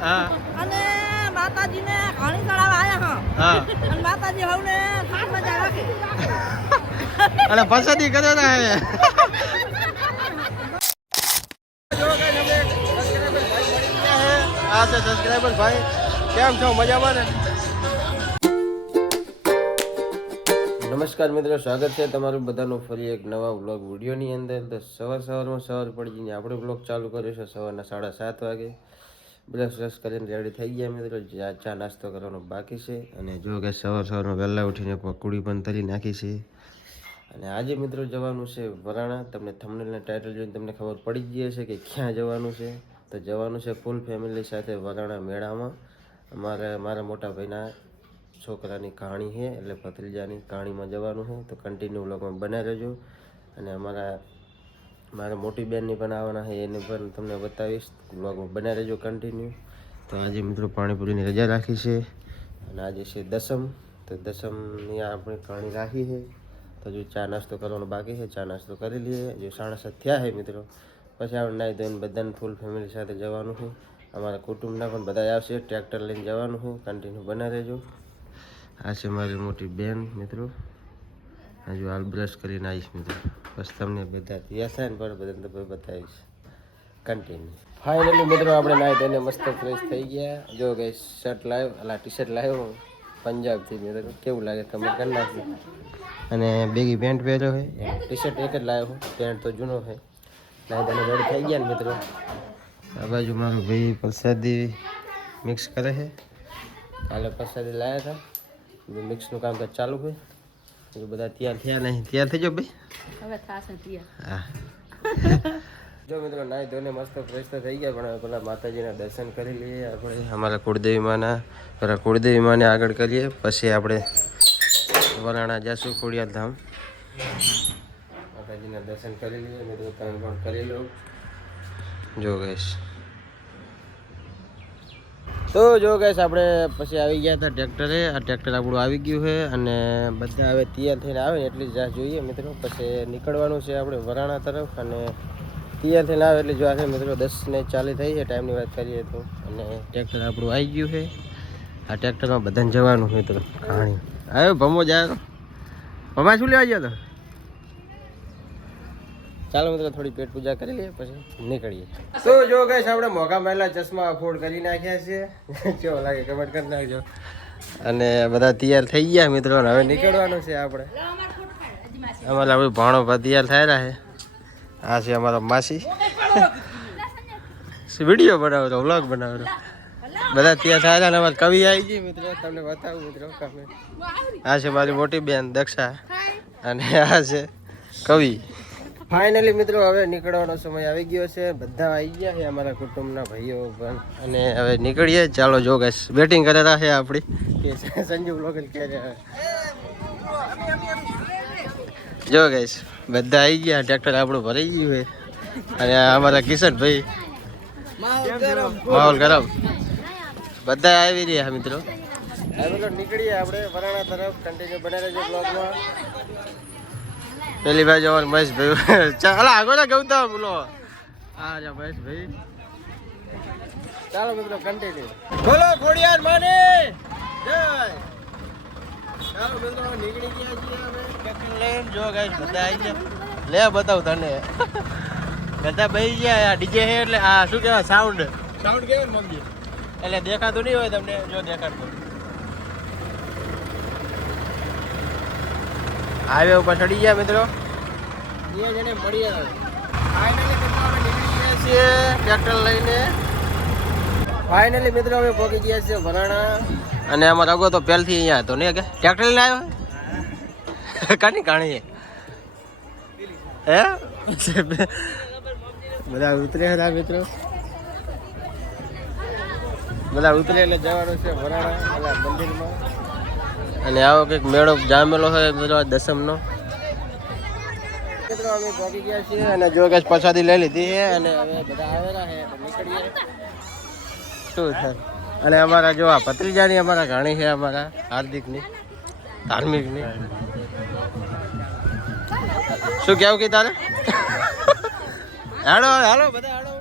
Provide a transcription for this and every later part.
હા અને માતાજીને ઘાણી ચડાવવા આયા હા અને માતાજી હવને સાત મજા રાખે અને પસંદી કરે ને આ છે સબસ્ક્રાઈબર ભાઈ કેમ છો મજામાં ને નમસ્કાર મિત્રો સ્વાગત છે તમારું બધાનું ફરી એક નવા વ્લોગ વિડીયોની અંદર તો સવારમાં સવાર પડી જઈને આપણે વ્લોગ ચાલુ કર્યો છે સવારના 7:30 વાગે બ્રશ કરીને રેડી થઈ ગયા મિત્રો ચા નાસ્તો કરવાનો બાકી છે અને જો કે સવારમાં વહેલા ઉઠીને પકોડી પણ તરી નાખી છે અને આજે મિત્રો જવાનું છે વરાણા તમને થંબનેલના ટાઇટલ જોઈને તમને ખબર પડી જ ગઈ હશે કે ક્યાં જવાનું છે તો જવાનું છે ફૂલ ફેમિલી સાથે વરાણા મેળામાં મારા મોટા ભાઈના છોકરાની કહાણી છે એટલે ભત્રીજાની કહાણીમાં જવાનું છે તો કન્ટિન્યુ વ્લોગમાં બનાવી રહેજો અને મારા મોટી બેનની પણ આવવાના છે એને પણ તમને બતાવીશ વ્લોગમાં બનાવી રહેજો કન્ટિન્યુ તો આજે મિત્રો પાણીપુરીની રજા રાખી છે અને આજે છે દસમ તો દસમની આપણે કહાણી રાખી છે તો જો ચા નાસ્તો કરવાનો બાકી છે ચા નાસ્તો કરી લઈએ જો 7:30 થયા છે મિત્રો પછી આપણે નાહી ધોઈને બધાને ફૂલ ફેમિલી સાથે જવાનું છે અમારા કુટુંબના પણ બધા આવશે ટ્રેક્ટર લઈને જવાનું છે કન્ટિન્યુ બનાવી રહેજો આ છે મારી મોટી બેન મિત્રો હજુ હાલ બ્રશ કરીને આવીશ મિત્રો બસ તમને બધા તૈયાર થાય ને પણ બધાને તો બતાવીશ કન્ટિન્યુ ફાઇનલી મિત્રો આપણે નાહી ધોઈને મસ્ત ફ્રેશ થઈ ગયા જો કે શર્ટ લાવ્યો અલા ટી શર્ટ લાવ્યો પંજાબથી મિત્રો કેવું લાગે તમે કરી નાખજો અને બેગી પેન્ટ પહેર્યો છે ટી શર્ટ એક જ લાવ્યો પેન્ટ તો જૂનો છે નાહી ધોઈને રેડી થઈ ગયા ને મિત્રો આ બાજુ મારો ભાઈ પ્રસાદી મિક્સ કરે છે કાલે પ્રસાદી લાવ્યા હતા મિક્સનું કામકાજ ચાલુ હોય બધા તૈયાર થયા નહીં તૈયાર થઈ જાઓ ભાઈ હવે થાશે તૈયાર હા જો મિત્રો નાહી ધોઈને મસ્ત ફ્રેશ તો થઈ ગયા પણ હવે પેલા માતાજીના દર્શન કરી લઈએ આપણે અમારા કુળદેવી માને આગળ કરીએ પછી આપણે વરાણા જશું ખોડિયાર ધામ માતાજીના દર્શન કરી લઈએ મિત્રો તમે પણ કરી લો જો ગઈશ તો જો ગઈશ આપણે પછી આવી ગયા હતા ટ્રેક્ટરે આ ટ્રેક્ટર આપણું આવી ગયું છે અને બધા હવે તૈયાર થઈને આવે ને એટલી જ રાહ જોઈએ મિત્રો પછી નીકળવાનું છે આપણે વરાણા તરફ અને તૈયાર થઈને આવે એટલે જો આ છે મિત્રો 10:40 થઈ છે ટાઈમની વાત કરીએ તો અને ટ્રેક્ટર આપણું આવી ગયું છે આ ટ્રેક્ટરમાં બધાને જવાનું મિત્રો કહાણી આવ્યો ભમો જાય ભમા શું લેવા ગયો હતો ચાલો મિત્રો થોડી પેટ પૂજા કરી લઈએ પછી નીકળીએ તો જો ગઈશ આપણે મોંઘા મહેલા ચશ્મા અફોર્ડ કરી નાખ્યા છે કેવો લાગે કમેન્ટ કરી નાખજો અને બધા તૈયાર થઈ ગયા મિત્રો હવે નીકળવાનું છે આપણે અમારા આપણે ભાણો તૈયાર થયેલા છે આ છે અમારા માસી વિડીયો બનાવો વ્લોગ બનાવો બધા તૈયાર થયેલા ને અમારા કવિ આવી ગઈ મિત્રો તમને બતાવું મિત્રો આ છે મારી મોટી બેન દક્ષા અને આ છે કવિ ફાઇનલી મિત્રો હવે નીકળવાનો સમય આવી ગયો છે બધા આવી ગયા છે અમારા કુટુંબના ભાઈઓ પણ અને હવે નીકળીએ ચાલો જો ગઈશ વેટિંગ કરેલા છે આપણી કે સંજુ બ્લોગર કે જો ગઈશ બધા આવી ગયા ટ્રેક્ટર આપણું ભરાઈ ગયું છે અને અમારા કિશનભાઈ માહોલ ગરમ બધા આવી રહ્યા મિત્રો હવે નીકળીએ આપણે વરાણા તરફ કન્ટિન્યુ બનાવી રહેજો બ્લોગમાં પેલી બાજુ અમારે મહેશભાઈ ચાલો આગળ ગૌતા બોલો હા જા મહેશભાઈ ચાલો મિત્રો કન્ટિન્યુ બોલો ખોડિયાર માને જય ચાલો મિત્રો નીકળી ગયા છીએ અમે ટ્રેક્ટર લઈને જો ગાઈસ બધા આવી ગયા લે બતાવ તને બધા બેસી ગયા આ ડીજે છે એટલે આ શું કહેવાય સાઉન્ડ કહેવાય મમ્મી એટલે દેખાતું નહીં હોય તમને જો દેખાડતું હાઈવે ઉપર ચડી ગયા મિત્રો બે જણે મળીએ ફાઇનલી મિત્રો અમે નીકળી ગયા છીએ ટ્રેક્ટર લઈને ફાઇનલી મિત્રો અમે પહોંચી ગયા છીએ વરાણા અને અમારો અગો તો પહેલથી અહીંયા હતો નહીં કે ટ્રેક્ટર લઈને આવ્યો કાની કાણી હે બધા ઉતરે હતા મિત્રો બધા ઉતરે એટલે જવાનું છે વરાણા મંદિરમાં અને આવો કંઈક મેળો જામેલો હોય મિત્રો દસમનો મિત્રો અમે પહોંચી ગયા છીએ અને જો કે પ્રસાદી લઈ લીધી છે અને હવે બધા આવેલા છે નીકળીએ શું થાય અને અમારા જો આ ભત્રીજાની અમારા ઘાણી છે અમારા હાર્દિકની ધાર્મિકની શું કેવું કે તારે હાલો હાલો બધા હાલો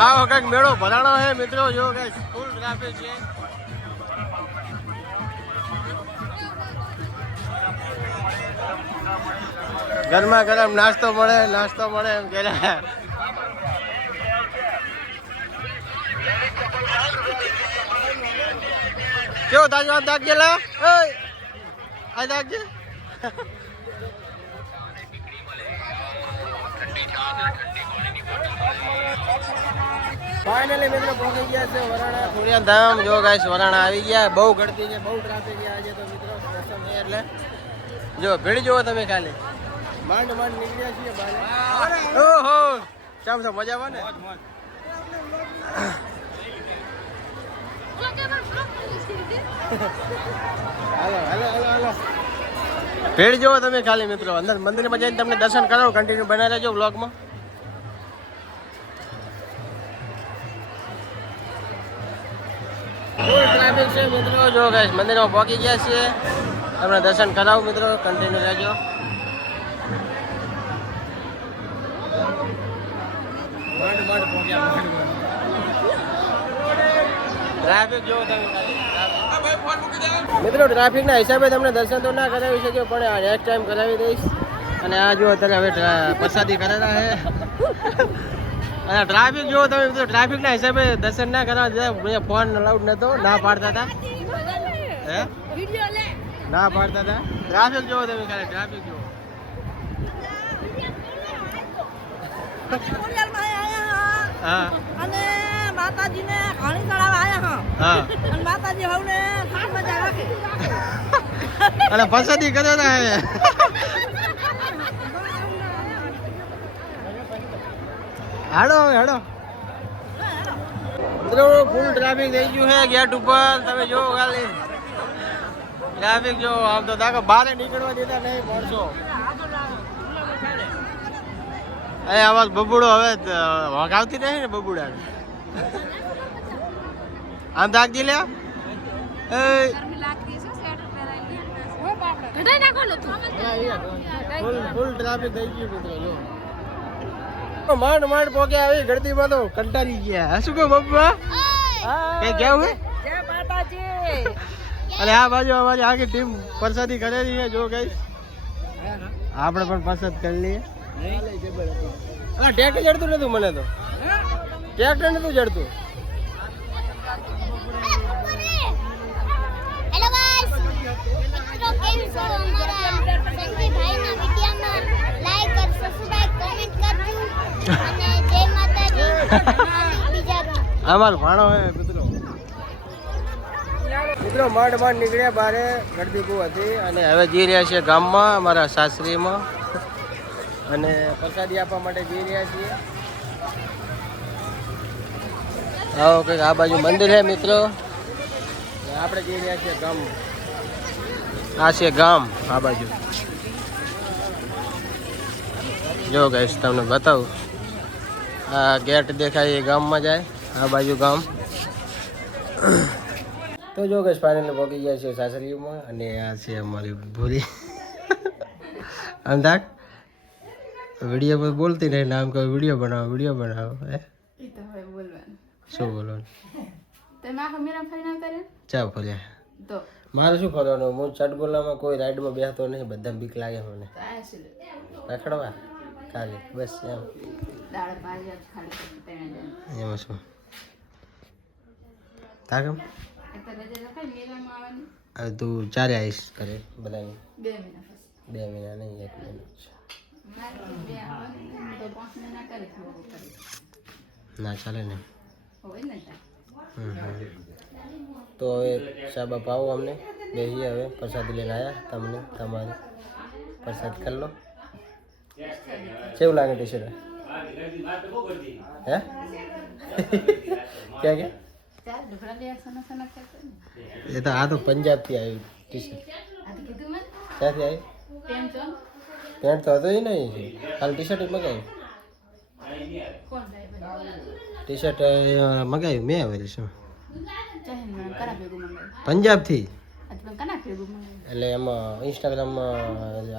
આવો કંઈક મેળો ભરાણો છે મિત્રો, જો કંઈક ફૂલ ટ્રાફિક છે. ગરમા ગરમ નાસ્તો મળે એમ કે કેવો તાજો આ દાગ ગયેલા આ દાગ છે. ફાઇનલી મિત્રો પહોંચી ગયા છે વરાણા ખોડિયાર ધામ. જો ગાઈસ વરાણા આવી ગયા, બહુ ગળતી છે, બહુ ટ્રાફિક છે આજે તો મિત્રો. દર્શન છે એટલે જો ભીડ જોવો તમે ખાલી. માંડ નીકળ્યા છીએ બહાર. ઓહો કેમ છો, મજામાં ને? હાલો ભીડ જોવો તમે ખાલી મિત્રો. અંદર મંદિરમાં જઈને તમને દર્શન કરાવો. કન્ટિન્યુ બનાવી રહેજો વ્લોગમાં. ફૂલ ટ્રાફિક છે મિત્રો. જો ગાઈસ મંદિરમાં પહોંચી ગયા છીએ, તમને દર્શન કરાવું મિત્રો. કન્ટિન્યુ રહેજો. ટ્રાફિક જોવો તમે મિત્રો. ટ્રાફિકના હિસાબે તમને દર્શન તો ના કરાવી શક્યો, પણ નેક્સ્ટ ટાઈમ કરાવી દઈશ. અને આ જો અત્યારે હવે પ્રસાદી કરેલા છે. અને ટ્રાફિક જોવો તમે મિત્રો. ટ્રાફિકના હિસાબે દર્શન ના કરાવવા દીધા. ફોન અલાઉડ નતો, ના પાડતા હતા. હે ના પાડતા હતા. ટ્રાફિક જોવો તમે ખાલી, ટ્રાફિક જોવો. હા અને માતાજીને ઘાણી ચડાવવા આયા હા અને માતાજી હવને ખાસ મજા રાખે. અને પ્રસાદી કરેલા હે. હાડો મિત્રો. ફૂલ ટ્રાફિક થઈ ગયું છે ગેટ ઉપર. તમે જો ખાલી ટ્રાફિક જો. આમ તો તાકો બહાર નીકળવા દેતા નહીં પડશો. અરે આવાજ બબુડો હવે વગાવતી નહીં ને બબુડા. આમ દાગજી લે. ફૂલ ટ્રાફિક થઈ ગયું મિત્રો. જો માંડ પોકે આવી ગળદીમાં તો કંટાળી ગયા. શું કહો બબ્બા? કઈ કેવું હે? જય માતાજી. અને આ બાજુ અમારી આખી ટીમ પ્રસાદી કરેલી છે. જો ગઈ આપણે પણ પ્રસાદ કરી લઈએ. ટ્રેક્ટર ચડતું નતું મને તો. ટ્રેક્ટર નતું ચડતું. હેલો ગાઈસ, મિત્રો કેમ છો? અમારા સંજય ભાઈના વિડિયોમાં લાઈક કર, સબસ્ક્રાઇબ, કમેન્ટ કરજો અને જય માતાજી. બીજા અમારો ભાણો હે મિત્રો. માંડ નીકળ્યા બારે. ગળદી બહુ હતી અને હવે જઈ રહ્યા છીએ ગામમાં, અમારા સાસરીમાં. અને પ્રસાદી આપવા માટે જઈ રહ્યા છીએ. આવો કંઈક આ બાજુ મંદિર છે મિત્રો. આપણે જઈ રહ્યા છીએ ગામ. આ છે ગામ આ બાજુ. જો ગાઈસ તમને બતાવું. આ ગેટ દેખાય એ ગામમાં જાય. આ બાજુ ગામ. તો જો ગાઈસ ફાઇનલી પહોંચી ગયા છે સાસરીમાં. અને આ છે અમારી ભૂરી. અંધાક વિડીયો પર બોલતી રહી. નામ કહો વિડીયો બનાવો હે. શું બોલવાનું? ચા ફર્યા. મારે શું ફરવાનું? હું ચટગોલામાં કોઈ રાઈડમાં બેસતો નહીં. બધા બીક લાગે મને. પકડવા ખાલી બસ એમ. એમાં શું તાકમ? હવે તું ચારે આવીશ કરે બધાની. 2 મહિના નહીં, 1 મહિનો. ના ચાલે ને. તો હવે સાબા પાવો અમને બેસીએ. હવે પ્રસાદી લઈને આવ્યા. તમને તમારે પ્રસાદ કરી લો. કેવું લાગે ટી શર્ટ? હે ક્યાં એ તો આ તો પંજાબથી આવી ટી શર્ટ. ક્યાંથી આવી? પેન્ટ તો હતો જ નહીં. ખાલી ટી શર્ટ મગાવી. ટી શર્ટ મગાવ્યું મેં. હવે શું પંજાબથી? એટલે એમાં ઇન્સ્ટાગ્રામમાં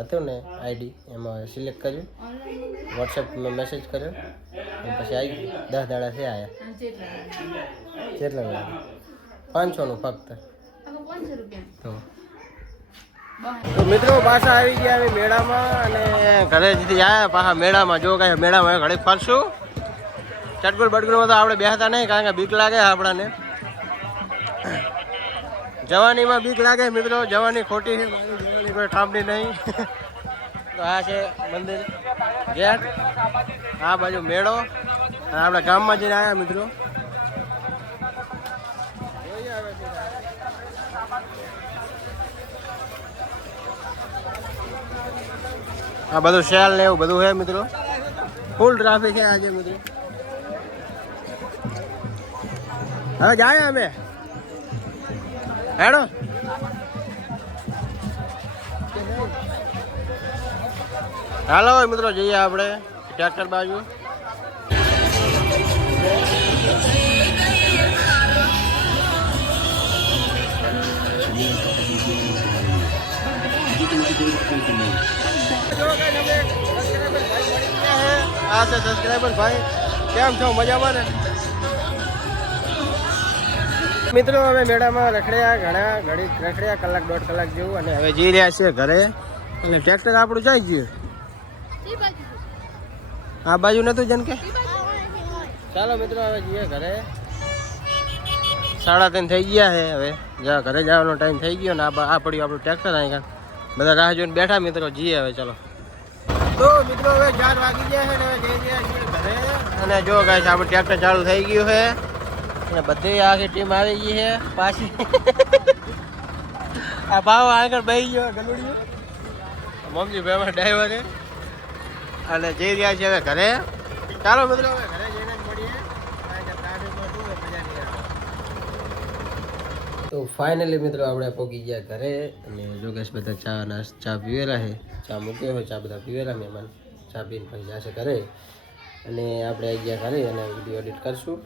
હતું ને આઈડી, એમાં સિલેક્ટ કર્યું. વોટ્સએપમાં મેસેજ કર્યો. અને પછી આવી 10 દાડા છે આયા કેટલા વાગે 500 નું ફક્ત તો મિત્રો પાછા આવી ગયા અમે મેળામાં અને ઘરે જતી આવ્યા પાછા મેળામાં જો કઈ મેળામાં ઘડી ફરશું ચટગુલ બટગુલમાં તો આપણે બેસતા નહીં કારણ કે બીક લાગે આપણાને જવાનીમાં બીક લાગે મિત્રો જવાની ખોટી છે જવાની કોઈ કામની નહીં તો આ છે મંદિર ગેટ આ બાજુ મેળો અને આપણા ગામમાં જઈને આવ્યા મિત્રો આ બધું શેલ ને એવું બધું છે મિત્રો ફૂલ ટ્રાફિક છે આજે મિત્રો હવે જાય અમે હેડો હાલો મિત્રો જઈએ આપણે ટ્રેક્ટર બાજુ આ છે સબસ્ક્રાઈબર ભાઈ કેમ છો મજામાં ને મિત્રો હવે મેળામાં રખડ્યા ઘણા ઘડી રખડ્યા કલાક 1.5 કલાક જેવું અને હવે જઈ રહ્યા છે ઘરે એટલે ટ્રેક્ટર આપણું જાય ગયું આ બાજુ નતું જન કે ચાલો મિત્રો હવે જઈએ ઘરે 3:30 થઈ ગયા છે હવે ઘરે જવાનો ટાઈમ થઈ ગયો ને આ પડ્યું આપણું ટ્રેક્ટર અહીં બધા રાહ જોઈને બેઠા મિત્રો જઈએ હવે ચાલો તો મિત્રો હવે 4 વાગી ગયા છે ને હવે જઈ રહ્યા છીએ ઘરે અને જો ગાઈસ આપણું ટ્રેક્ટર ચાલુ થઈ ગયું છે અને બધી આખી ટીમ આવી ગઈ છે પાછી આ ભાવ આગળ બેસી ગયો ગલુડિયો મમ્મી ભાઈ ડ્રાઈવરે અને જઈ રહ્યા છીએ હવે ઘરે ચાલો મિત્રો હવે ઘરે જઈને જ મળીએ તો ફાઇનલી મિત્રો આપણે પહોંચી ગયા ઘરે અને જોગેશ બધા ચા પીવેલા છે ચા મૂક્યો હોય ચા બધા પીવેલા મહેમાન ચા પીને પછી જશે ઘરે અને આપણે આવી ગયા ઘરે અને વિડીયો એડિટ કરશું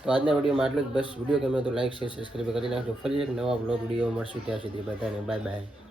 તો આજના વિડીયોમાં આટલું જ બસ વિડીયો ગમે તો લાઈક શેર સબસ્ક્રાઈબ કરી નાખજો ફરી એક નવા બ્લોગ વિડીયો મળશું ત્યાં સુધી બધાને બાય બાય